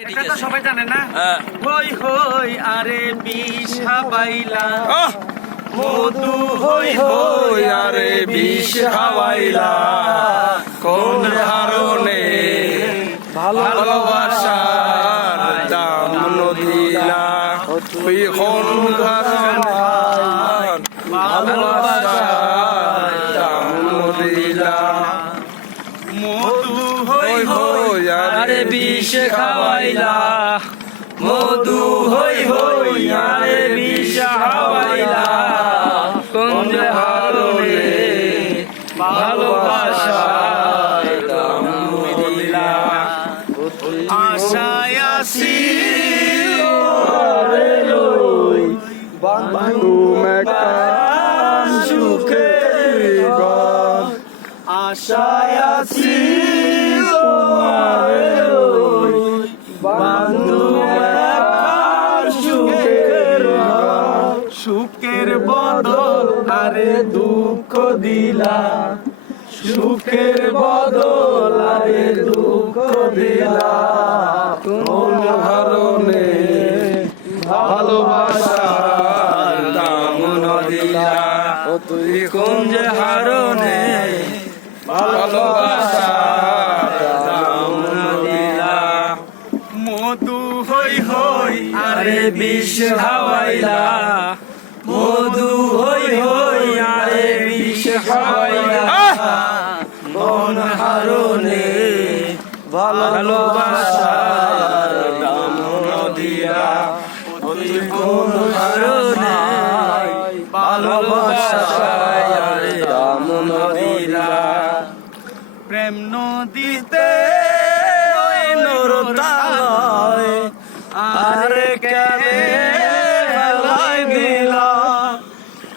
এটা তো সবাই জানে না। হই হই আরে বিষ হাওয়াইলা, মধু হই হই আরে বিষ হাওয়াইলা, কোন হারণে ভালোবাসার দাম নদিলা, তুই কোন কারণে ভালোবাসার দাম নদিলা। মধু হই হই আরে বিষ খাওয়াইলা, মধু হই হই আরে বিষ খাওয়াইলা, কোন হারণে ভালোবাসার দাম নদিলা। আশায় আসি বন্ধু মেকান সুখের ঘর, আশায় আছি বন্ধু মেকান সুখের ঘর, সুখের বদল আরে দুঃখ দিলা, সুখের বদল আরে দুঃখ দিলা, কোন হারণে ভালোবাসার দাম নদিলা, তুই কোন যে হারণে ভালোবাসার দাম নদিলা। মধু হই হই আরে বিষ খাওয়াইলা, মধু হই হই আরে বিষ খাওয়াইলা, কোন হারণে ভালোবাসার দাম নদিলা, তুই কোন হারণে ভালোবাসার দাম নদিলা। প্রেম নদীতে ওই নরতালয় আরে কেনে ফেলাই দিলা,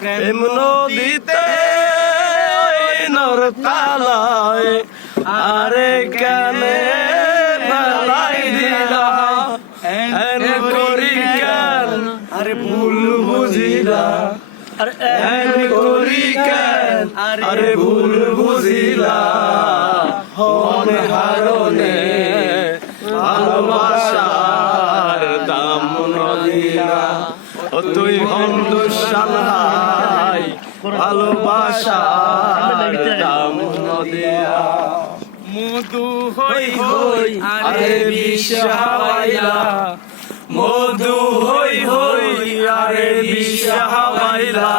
প্রেম নদীতে ওই নরতালয় আরে কেনে ফেলাই দিলা, এন করি কেন আরে ভুল বুঝিলা, এন করি কেন আরে ভুল বুঝিলা, কোন হারণে ভালোবাসার দাম নদিলা, তুই হিন্দুস্তান হাই ভালোবাসার দাম নদিলা। মধু হই হই আরে বিষ হাওয়াইলা, মধু হই হই আরে বিষ হাওয়াইলা,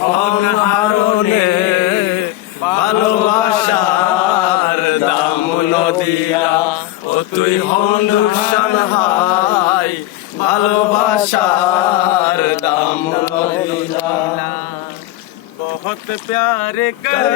কোন হারণে ভালোবাসার দাম নদিলা, তুই হিন্দুস্তান হাই ভালোবাসার দাম নদিলা। বহুত প্যার কর